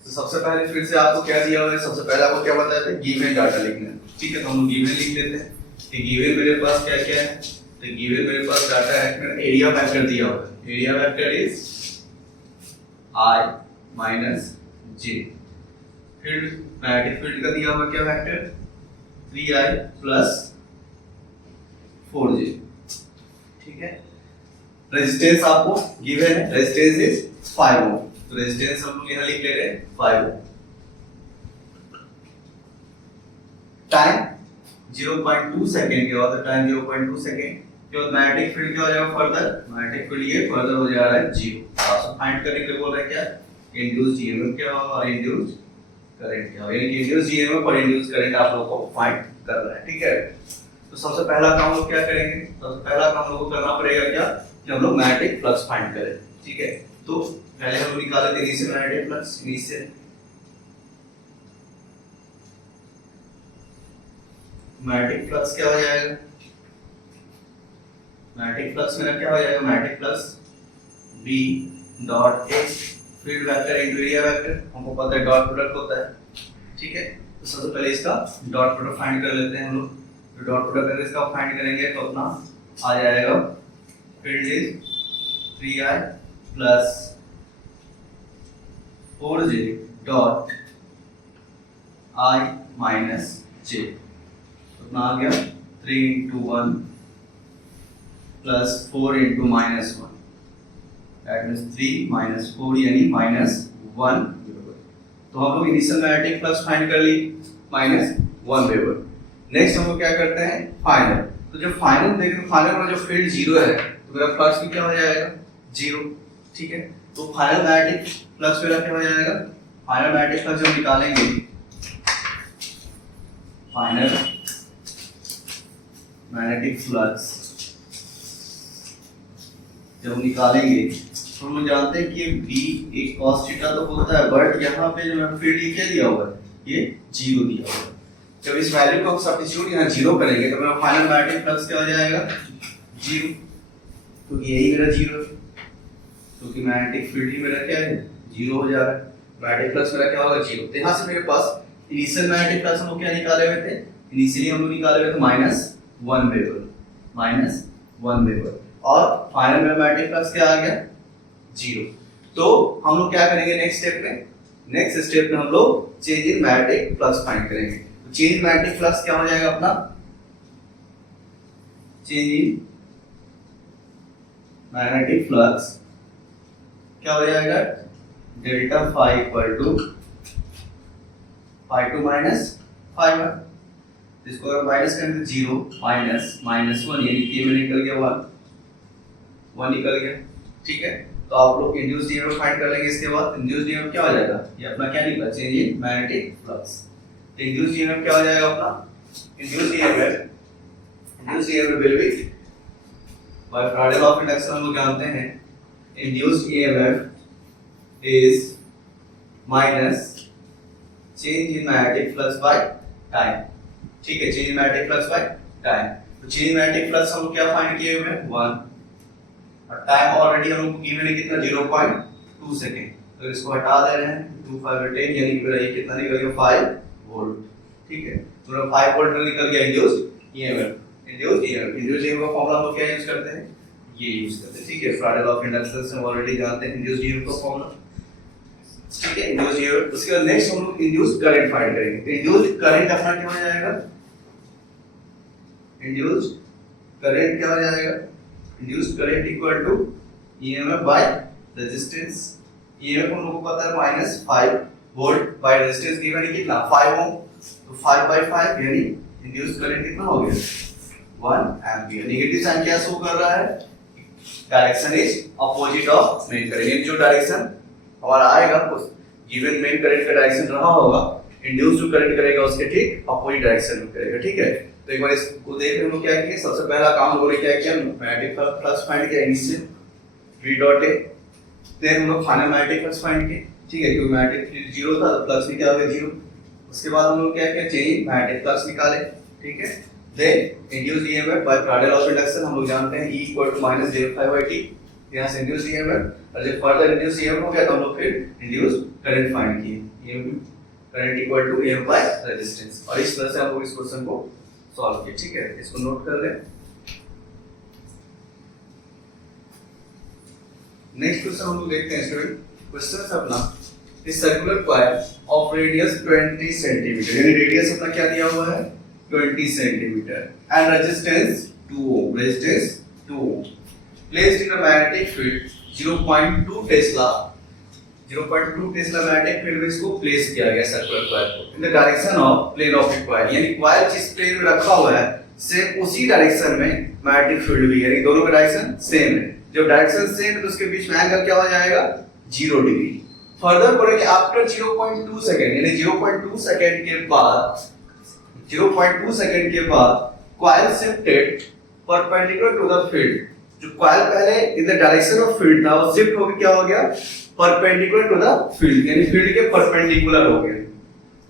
तो सबसे पहले फिर से आपको क्या दिया हुआ है, सबसे पहले आपको क्या बताया था, गिवन डाटा लिखना है, ठीक है। तो हम लोग गिवन लिख लेते हैं कि गिवन मेरे पास क्या क्या है, तो गिवन मेरे पास डाटा है, एरिया वेक्टर दिया हुआ है, area vector is I minus J, field magnetic field का दिया हुआ क्या वेक्टर 3I plus 4J, ठीक है। रेजिस्टेंस आपको गिवन है, रेजिस्टेंस इज 5 ओम, तो रेजिस्टेंस हम लोग यहां लिख ले रहे हैं 5 ओम। टाइम 0.2 सेकंड के बाद, टाइम 0.2 सेकंड के बाद मैग्नेटिक फील्ड क्या हो जाएगा, फर्दर मैग्नेटिक फील्ड ये फर्दर हो जा रहा है 0। आप सब फाइंड करने के लिए बोल रहे हैं क्या, इंड्यूस्ड ईएमएफ क्या होगा और इंड्यूस्ड करंट क्या होगा, यानी कि इंड्यूस्ड ईएमएफ और इंड्यूस्ड करंट आप लोगों को फाइंड करना है, ठीक है। तो सबसे पहला काम लोग क्या करेंगे, सबसे पहला काम लोगों को करना पड़ेगा क्या कि हम लोग मैग्नेटिक फ्लक्स फाइंड करें, ठीक है। तो पहले हम निकाले थे initial magnetic flux, initial magnetic flux क्या हो जाएगा, मैग्नेटिक फ्लक्स मेरा क्या हो जाएगा, magnetic flux B dot H field vector into area vector, हमको पता है डॉट प्रोडक्ट होता है, ठीक है। तो सबसे पहले इसका डॉट प्रोडक्ट फाइंड कर लेते हैं हम लोग। तो डॉट प्रोडक्ट अगर इसका फाइंड करेंगे तो अपना आ जाएगा field is 3I plus 4J dot I minus J, अपना आ गया 3 into 1 plus 4 into minus 1, that means 3 minus 4 यानी minus 1 वेबर। तो हम लोग इनिशियल मैग्नेटिक फ्लक्स फाइंड कर ली -1 वेबर। नेक्स्ट हम लोग क्या करते हैं, फाइनल। तो जब फाइनल देखें तो फाइनल में जो फील्ड 0 है तो मेरा फ्लक्स भी क्या हो जाएगा 0, ठीक है। तो फाइनल मैग्नेटिक फ्लक्स मेरा क्या हो जाएगा, फाइनल मैग्नेटिक फ्लक्स जब निकालेंगे, फाइनल मैग्नेटिक फ्लक्स जब निकालेंगे तो हम लोग जानते हैं कि B एक cos थीटा तो होता है, बट यहाँ पे जो फील्ड ये क्या दिया हुआ है, ये 0 दिया हुआ है। जब इस वैल्यू को सब्स्टिट्यूट यहाँ 0 करेंगे तो मेरा फाइनल मैग्नेटिक फ्लक्स क्या हो जाएगा 0, क्योंकि यही मेरा 0 है, क्योंकि मैग्नेटिक फील्ड ही मेरा क्या है 0 हो जा रहा है, मैग्नेटिक फ्लक्स मेरा क्या होगा 0। तो यहाँ से मेरे पास इनिशियल मैग्नेटिक फ्लक्स हम लोग क्या निकाले हुए थे, इनिशियली हम लोग निकाले हुए थे -1 वेबर, -1 वेबर, और फाइनल में मैग्नेटिक फ्लक्स क्या आ गया 0। तो हम लोग क्या करेंगे नेक्स्ट स्टेप में, नेक्स्ट स्टेप में हम लोग change in magnetic flux find करेंगे। तो चेंज इन मैग्नेटिक फ्लक्स क्या हो जाएगा अपना, चेंज इन मैग्नेटिक फ्लक्स क्या हो जाएगा, डेल्टा फाई इक्वल टू -1, इसको अगर माइनस करेंगे 0 -1 यानी कि में निकल गया 1 निकल गया, ठीक है। तो आप लोग इंड्यूस्ड ईएमएफ फाइंड कर लेंगे। इसके बाद इंड्यूस्ड ईएमएफ क्या हो जाएगा, ये अपना क्या निकला, चेंज इन मैग्नेटिक फ्लक्स। तो इंड्यूस्ड ईएमएफ क्या हो जाएगा अपना, induced EMF will be by Faraday law of induction हम लोग जानते हैं, induced EMF is minus change in magnetic flux by time, ठीक है, change in magnetic flux by time. तो चेंज इन मैग्नेटिक फ्लक्स हम लोग क्या फाइंड किए हुए हैं 1, और टाइम ऑलरेडी हम लोग को गिवन है कितना 0.2 सेकंड, तो इसको हटा दे रहे हैं 2 5 10 यानी कि मेरा ये कितना निकल गया 5 वोल्ट, ठीक है। तो मेरा 5 वोल्ट निकल गया इंड्यूस्ड ईएमएफ। इंड्यूस्ड ईएमएफ का फॉर्मूला हम लोग क्या यूज करते हैं, ये यूज करते हैं, ठीक है। फ्राडे लॉ ऑफ इंडक्शन से हम ऑलरेडी जानते हैं इंड्यूस्ड ईएमएफ का फॉर्मूला, ठीक है। इंड्यूस्ड ईएमएफ, उसके बाद नेक्स्ट हम लोग इंड्यूस्ड करंट फाइंड करेंगे। तो इंड्यूस्ड करंट अपना क्या हो जाएगा, इंड्यूस्ड करंट क्या हो जाएगा, induced current equal to EMF by resistance. EMF हम लोग को पता है -5 वोल्ट बाय रेजिस्टेंस गिवन है कितना 5 ओम, तो 5/5 यानी इंड्यूस्ड करंट कितना हो गया 1 एम्पियर। नेगेटिव साइन क्या शो कर रहा है, direction is opposite of main current. जो डायरेक्शन हमारा आएगा उस गिवन मेन करंट का डायरेक्शन रहा होगा, इंड्यूस्ड जो करंट करेगा उसके ठीक अपोजिट डायरेक्शन में करेगा, ठीक है। तो एक बार इसको देख हम लोग क्या किए, सबसे पहला काम हम लोगों ने क्या किया, मैग्नेटिक फ्लक्स फाइंड किया initial v dot a, then हम लोग फाइनल मैग्नेटिक फ्लक्स फाइंड किए, ठीक है, क्योंकि मैग्नेटिक फील्ड 0 था तो फ्लक्स भी क्या हो गया 0। उसके बाद हम लोग क्या किया, चेंज मैग्नेटिक फ्लक्स निकाले, ठीक है। Then induced EMF by parallel of induction हम लोग जानते हैं E = -j5/t, यहां से इंड्यूस्ड ईएमएफ, और जब फर्दर इंड्यूस्ड ईएमएफ हो गया तो हम लोग फिर इंड्यूस्ड करंट फाइंड किए, EMF current equal to EMF by resistance. और इस तरह से हम लोग इस क्वेश्चन को सॉल्व किए, ठीक है, इसको नोट कर लें। नेक्स्ट क्वेश्चन हम लोग देखते हैं स्टूडेंट। क्वेश्चन है अपना, इस circular coil of radius 20 centimetre, यानी रेडियस अपना क्या दिया हुआ है 20 centimetre and resistance 2 ohm, resistance 2 ohm, placed in a magnetic field 0.2 tesla, 0.2 tesla magnetic field में इसको प्लेस किया गया सर्कुलर कॉइल को in the direction of plane of the coil, यानी कॉइल जिस प्लेन में रखा हुआ है सेम उसी डायरेक्शन में मैग्नेटिक फील्ड भी है, यानी दोनों का डायरेक्शन सेम है। जब डायरेक्शन सेम है तो उसके बीच में एंगल क्या हो जाएगा 0 डिग्री। फर्दर बोलेंगे आफ्टर 0.2 सेकंड, यानी 0.2 सेकंड के बाद, 0.2 सेकंड के बाद coil shifted perpendicular to the field, जो कॉइल पहले in the direction of field था वो शिफ्ट होकर क्या हो गया परपेंडिकुलर टू द फील्ड, यानी फील्ड के परपेंडिकुलर हो गए,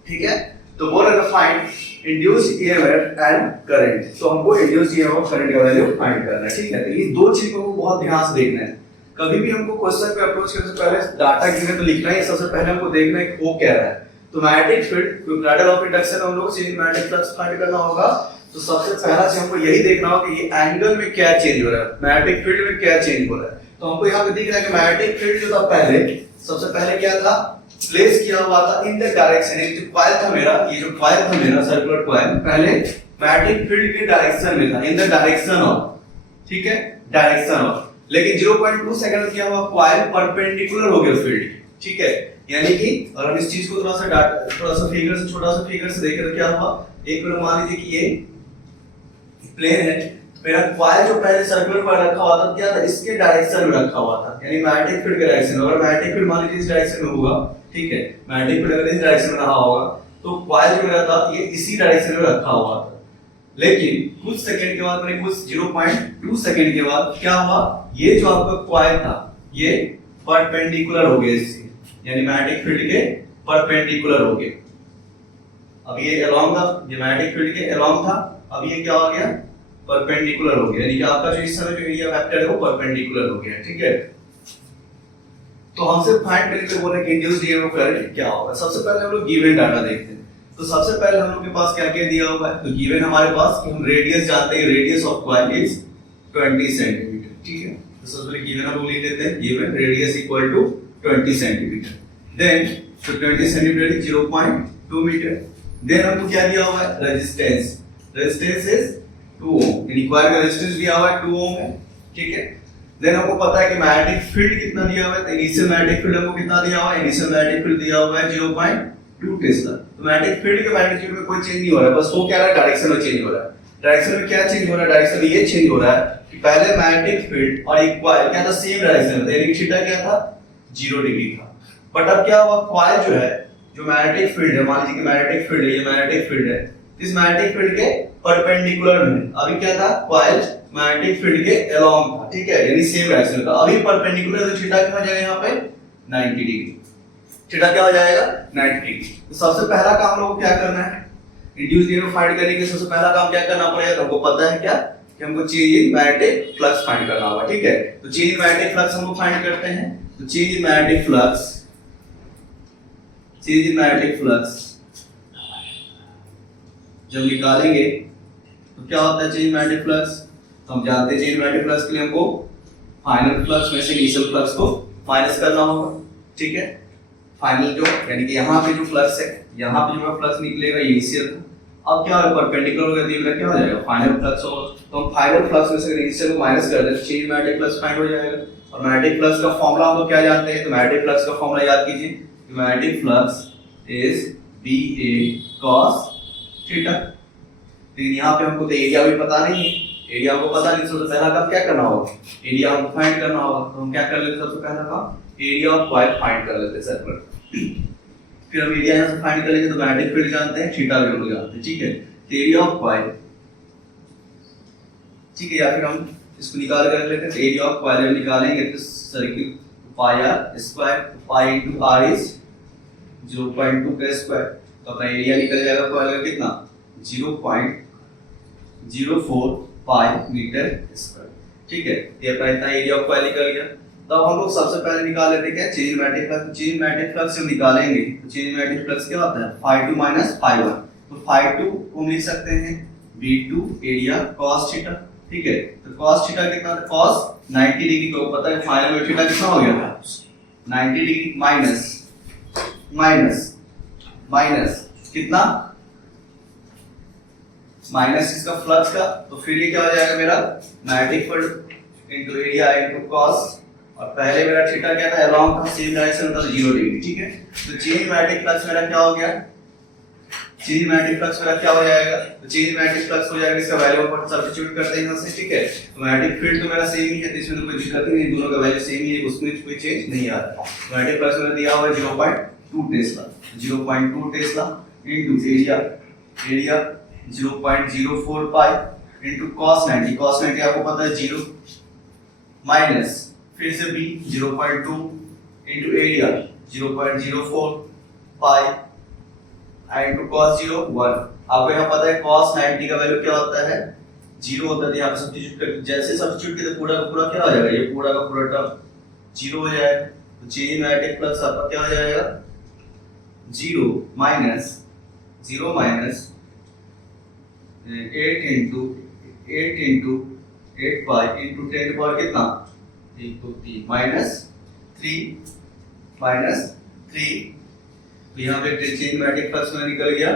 ठीक है। तो बोल रहे find induced EMF and current, तो हमको इंड्यूस्ड ईएमएफ और करंट का वैल्यू फाइंड करना है, ठीक है। तो ये दो चीजों को बहुत ध्यान से देखना है। कभी भी हमको क्वेश्चन पे अप्रोच करने से पहले डाटा गिवन तो लिखना ही, सबसे पहले हमको देखना है कि वो क्या रहा है। तो magnetic field, parallel of induction हम लोग चेंज मैग्नेटिक फ्लक्स फाइंड करना होगा, तो सबसे पहला चीज हमको यही देखना होगा कि ये एंगल में क्या चेंज हो रहा है, मैग्नेटिक फील्ड में क्या चेंज हो रहा है। तो हमको यहाँ पे दिख रहा है कि मैग्नेटिक फील्ड जो था पहले, सबसे पहले क्या था प्लेस किया हुआ था इन द डायरेक्शन, ये जो कॉइल था मेरा, ये जो कॉइल था मेरा सर्कुलर कॉइल पहले मैग्नेटिक फील्ड के डायरेक्शन में था, इन द डायरेक्शन ऑफ, ठीक है, डायरेक्शन ऑफ। लेकिन 0.2 सेकंड में क्या हुआ कॉइल परपेंडिकुलर हो गया फील्ड, ठीक है। यानी कि अगर हम इस चीज को थोड़ा सा फिगर से, छोटा सा फिगर से देखें तो क्या हुआ, एक बार मान लीजिए कि ये प्लेन है, मेरा कॉइल जो पहले सर्कुलर कॉइल रखा हुआ था क्या था इसके डायरेक्शन में रखा हुआ था, यानी मैग्नेटिक फील्ड के डायरेक्शन में। अगर मैग्नेटिक फील्ड मान लीजिए इस डायरेक्शन में होगा, ठीक है, मैग्नेटिक फील्ड अगर इस डायरेक्शन में रहा होगा तो कॉइल जो मेरा था ये इसी डायरेक्शन में रखा हुआ था। लेकिन कुछ सेकंड के बाद, मैंने कुछ 0.2 सेकंड के बाद क्या हुआ, ये जो आपका कॉइल था ये परपेंडिकुलर हो गया इससे, यानी मैग्नेटिक फील्ड के परपेंडिकुलर हो गए। अब ये अलोंग था, ये मैग्नेटिक फील्ड के अलोंग था, अब ये क्या हो गया परपेंडिकुलर हो गया, यानी कि आपका जो इस समय जो एरिया वेक्टर है वो परपेंडिकुलर हो गया, ठीक है। तो हमसे फाइंड करने के बोले कि इंड्यूस्ड ईएमएफ करंट क्या होगा। सबसे पहले हम लोग गिवन डाटा देखते हैं। तो सबसे पहले हम लोग के पास क्या क्या दिया हुआ है, तो गिवन हमारे पास कि हम रेडियस जानते हैं, radius of coil is 20 centimetre, ठीक है। तो सबसे पहले गिवन हम लोग लिख लेते हैं, given radius equal to 20 centimetre, then तो 20 सेंटीमीटर इज 0.2 मीटर। देन हमको क्या दिया हुआ है रेजिस्टेंस, रेजिस्टेंस इज 2 ओम, यानी कॉइल का रेजिस्टेंस दिया हुआ है 2 ओम है, ठीक है। देन हमको पता है कि मैग्नेटिक फील्ड कितना दिया हुआ है, तो इनिशियल मैग्नेटिक फील्ड हमको कितना दिया हुआ है, इनिशियल मैग्नेटिक फील्ड दिया हुआ है 0.2 टेस्ला। तो मैग्नेटिक फील्ड के मैग्नीट्यूड में कोई चेंज नहीं हो रहा है, बस वो क्या रहा है डायरेक्शन में चेंज हो रहा है। डायरेक्शन में क्या चेंज हो रहा है, डायरेक्शन में ये चेंज हो रहा है कि पहले मैग्नेटिक फील्ड और एक कॉइल क्या था सेम डायरेक्शन में, यानी थीटा क्या था 0 डिग्री था। बट अब क्या हुआ कॉइल जो है, जो मैग्नेटिक फील्ड है, मान लीजिए कि मैग्नेटिक फील्ड है, ये मैग्नेटिक फील्ड है, इस मैग्नेटिक फील्ड के परपेंडिकुलर में, अभी क्या था कॉइल मैग्नेटिक फील्ड के अलोंग था, ठीक है, यानी सेम डायरेक्शन था। अभी परपेंडिकुलर तो थीटा क्या हो जाएगा यहाँ पे 90 डिग्री, थीटा क्या हो जाएगा 90 डिग्री। तो सबसे पहला काम हम लोगों को क्या करना है, इंड्यूस्ड ईएमएफ फाइंड करने के सबसे पहला काम क्या करना पड़ेगा, हमको पता है क्या कि हमको change in magnetic flux find करना होगा, ठीक है। तो चेंज इन मैग्नेटिक फ्लक्स हम लोग फाइंड करते हैं। तो change in magnetic flux, change in magnetic flux जब निकालेंगे तो क्या होता है चेंज इन मैग्नेटिक फ्लक्स, तो हम जानते हैं चेंज मैग्नेटिक फ्लक्स के लिए हमको फाइनल फ्लक्स में से इनिशियल फ्लक्स को माइनस करना होगा, ठीक है। फाइनल जो यानी कि यहाँ पे जो फ्लक्स है, यहाँ पे जो फ्लक्स निकलेगा ये इनिशियल था, अब क्या होगा, परपेंडिकुलर होगा तो क्या हो जाएगा, फाइनल फ्लक्स होगा। तो हम फाइनल फ्लक्स में से रेजिस्टेंस को माइनस कर दें, चेंज मैग्नेटिक फ्लक्स फाइंड हो जाएगा। और मैग्नेटिक फ्लक्स का फॉर्मूला हम लोग क्या जानते हैं, तो मैग्नेटिक फ्लक्स का फॉर्मूला याद कीजिए, magnetic flux is BA cos theta. लेकिन यहाँ पे हमको तो एरिया भी पता नहीं है, एरिया हमको पता नहीं, सबसे पहला काम क्या करना होगा, एरिया हमको फाइंड करना होगा। तो हम क्या कर लेते, सबसे पहला काम एरिया ऑफ कॉइल फाइंड कर लेते हैं सर्कुलर। फिर हम एरिया यहाँ से फाइंड कर लेंगे, तो मैग्नेटिक फील्ड जानते हैं, थीटा भी हम लोग जानते हैं, ठीक है। एरिया ऑफ कॉइल, ठीक है, या फिर हम इसको निकाल कर लेते हैं, तो एरिया ऑफ कॉइल निकालेंगे तो circle pi are square, pi into R is 0.2 का स्क्वायर, तो अपना एरिया निकल जाएगा कॉइल का कितना, 0.04 पाई मीटर स्क्वायर, ठीक है। ये अपना इतना एरिया ऑफ कॉइल निकल गया। तब हम लोग सबसे पहले निकाल लेते हैं क्या, change magnetic flux. Change magnetic flux हम निकालेंगे तो चेंज मैग्नेटिक फ्लक्स क्या होता है, phi2 माइनस phi1। तो phi2 को हम लिख सकते हैं V2 एरिया cos थीटा, ठीक है। तो cos थीटा कितना था, cos 90 डिग्री को पता है, फाइनल में थीटा कितना हो गया था 90 डिग्री माइनस कितना, माइनस इसका फ्लक्स का, तो फिर ये क्या हो जाएगा मेरा magnetic field into area into cos, और पहले मेरा थीटा क्या था, अलोंग था, सेम डायरेक्शन था 0 डिग्री, ठीक है। तो चेंज मैग्नेटिक फ्लक्स मेरा क्या हो गया, चेंज मैग्नेटिक फ्लक्स मेरा क्या हो जाएगा, तो चेंज मैग्नेटिक फ्लक्स हो जाएगा, इसका वैल्यू पर सब्स्टिट्यूट करते हैं यहां से, ठीक है। तो मैग्नेटिक फील्ड तो मेरा सेम ही है, तो इसमें तो कोई दिक्कत नहीं, दोनों का वैल्यू सेम ही है, उसमें कोई चेंज नहीं आ रहा। मैग्नेटिक फ्लक्स मेरा दिया हुआ है 0.2 टेस्ला, 0.2 टेस्ला इनटू एरिया 0.04 पाई इनटू cos 90, cos 90 आपको पता है 0, माइनस फिर से b 0.2 इनटू एरिया 0.04 पाई इनटू cos 0 1। आपको यहाँ पता है cos 90 का वैल्यू क्या होता है, 0 होता है। यहाँ पे सब्स्टिट्यूट कर, जैसे सब्स्टिट्यूट किया तो पूरा का पूरा क्या हो जाएगा, ये पूरा का पूरा टर्म 0 हो जाएगा। तो चेंज मैग्नेटिक फ्लक्स आपका क्या हो जाएगा, 0 माइनस 8 इंटू 8 पाई इंटू 10 की पावर कितना, 1 2 3 माइनस 3, तो यहाँ पे चेंज मैग्नेटिक फ्लक्स में निकल गया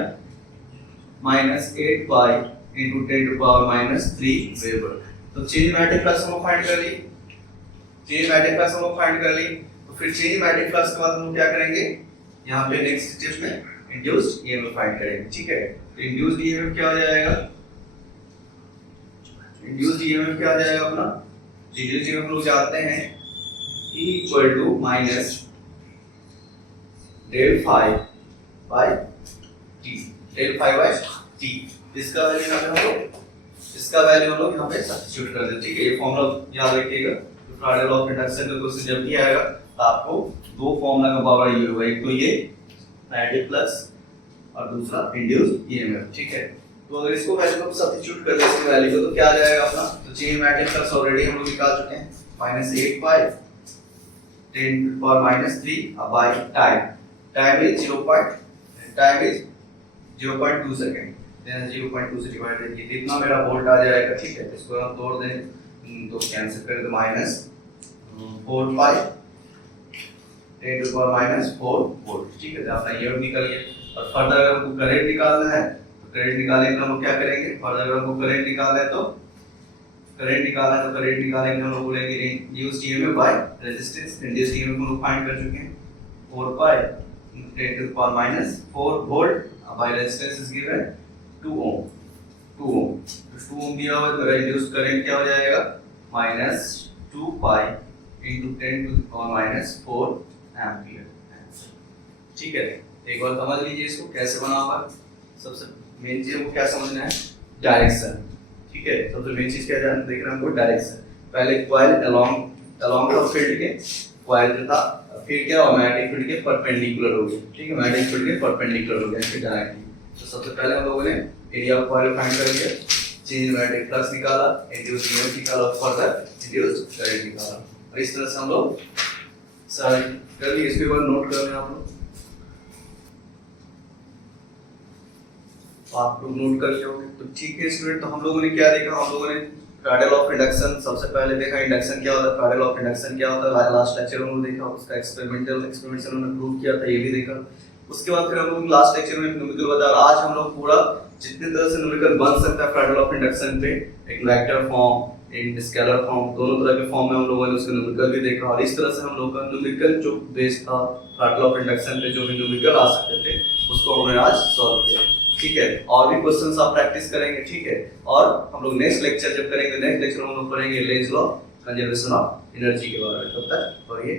-8 pi into 10 to power -3 weber. तो चेंज मैग्नेटिक फ्लक्स हम फाइंड कर ली, तो फिर चेंज मैग्नेटिक फ्लक्स के बाद हम क्या करेंगे, यहाँ पे नेक्स्ट स्टेप में इंड्यूस्ड ईएमएफ फाइंड करेंगे, ठीक है। तो इंड्यूस्ड ईएमएफ क्या हो जाएगा, इंड्यूस्ड ईएमएफ क्या हो जाएगा अपना, इंड्यूस्ड ईएमएफ हम लोग जानते हैं E equal to minus del phi by t, del phi by t। इसका वैल्यू हम लोग यहाँ पे सब्स्टिट्यूट कर देते हैं, ठीक है। ये फॉर्मूला याद रखिएगा, तो फ्राइडे लॉ ऑफ इंडक्शन का क्वेश्चन जब भी आएगा तो आपको दो फॉर्मूला का पावर ये होगा, एक तो ये मैग्नेटिक फ्लक्स और दूसरा इंड्यूस्ड ईएमएफ, ठीक है। तो अगर इसको वैल्यू को सब्स्टिट्यूट कर दें इसकी वैल्यू को, तो क्या आ जाएगा अपना, तो चेंज मैग्नेटिक फ्लक्स ऑलरेडी हम लोग निकाल चुके हैं, -8 pi 10 to the power -3 by time is 0.2 second, then 0.2 से डिवाइड करिए, कितना मेरा वोल्ट आ जाएगा, ठीक है। इसको हम तोड़ दें तो कैंसिल करें तो -4 पाई 10 to the power -4 वोल्ट, ठीक है। तो अपना ये निकल गया। और फर्दर अगर हमको करंट निकालना है तो करंट निकालने के लिए हम क्या करेंगे, फर्दर अगर हमको करंट निकालना है तो करंट निकालेंगे हम लोग बोलेंगे induced EMF by resistance. Induced EMF हम लोग फाइंड कर चुके हैं 4 पाई 10 to the power -4 volt by resistance is given 2 ओम। तो 2 ओम दिया हुआ है, तो इंड्यूस्ड करंट क्या हो जाएगा, -2 पाई into 10 to the power -4 ampere, ठीक है। एक बार समझ लीजिए इसको कैसे बना हुआ। सबसे मेन चीज हमको क्या समझना है, डायरेक्शन, ठीक है। सबसे मेन चीज क्या जानना देख रहे हैं हमको, डायरेक्शन। पहले कॉइल अलोंग द फील्ड के कॉइल जो था फिर क्या हुआ, मैग्नेटिक फील्ड के परपेंडिकुलर हो गया, ठीक है। मैग्नेटिक फील्ड के परपेंडिकुलर हो गया इसके डायरेक्टली। तो सबसे पहले हम लोगों ने एरिया ऑफ कॉइल फाइंड कर लिया, चेंज मैग्नेटिक फ्लक्स निकाला, इंड्यूस्ड ईएमएफ निकाला, फर्दर इंड्यूस्ड करंट निकाला। और इस तरह से हम लोग सर कर लिए। इसके बाद नोट कर लें आप लोग नोट कर लिया होंगे, तो ठीक है स्टूडेंट। तो हम लोगों ने क्या देखा, हम लोगों ने फैराडे लॉ ऑफ इंडक्शन सबसे पहले देखा, इंडक्शन क्या होता है, फैराडे लॉ ऑफ इंडक्शन क्या होता है, लास्ट लेक्चर में हम लोग देखा, उसका एक्सपेरिमेंट्स हमने प्रूव किया था, ये भी देखा। उसके बाद फिर हम लोग लास्ट लेक्चर में न्यूमेरिकल बता, आज हम लोग पूरा जितनी तरह से न्यूमेरिकल बन सकता है फ्रैक्टल ऑफ इंडक्शन पे, एक वेक्टर फॉर्म, एक स्केलर फॉर्म, दोनों तरह के फॉर्म में हम लोगों ने उसके न्यूमेरिकल भी देखा, और इस तरह से हम लोगों का न्यूमेरिकल जो बेस था फ्रैक्टल ऑफ इंडक्शन पे जो भी न्यूमेरिकल आ सकते थे उसको हमने आज सॉल्व किया। ठीक है, और भी क्वेश्चंस आप प्रैक्टिस करेंगे। ठीक है, और हम लोग नेक्स्ट लेक्चर जब करेंगे, नेक्स्ट लेक्चर में हम लोग पढ़ेंगे Lenz law, conservation of energy के बारे में। तब तक और ये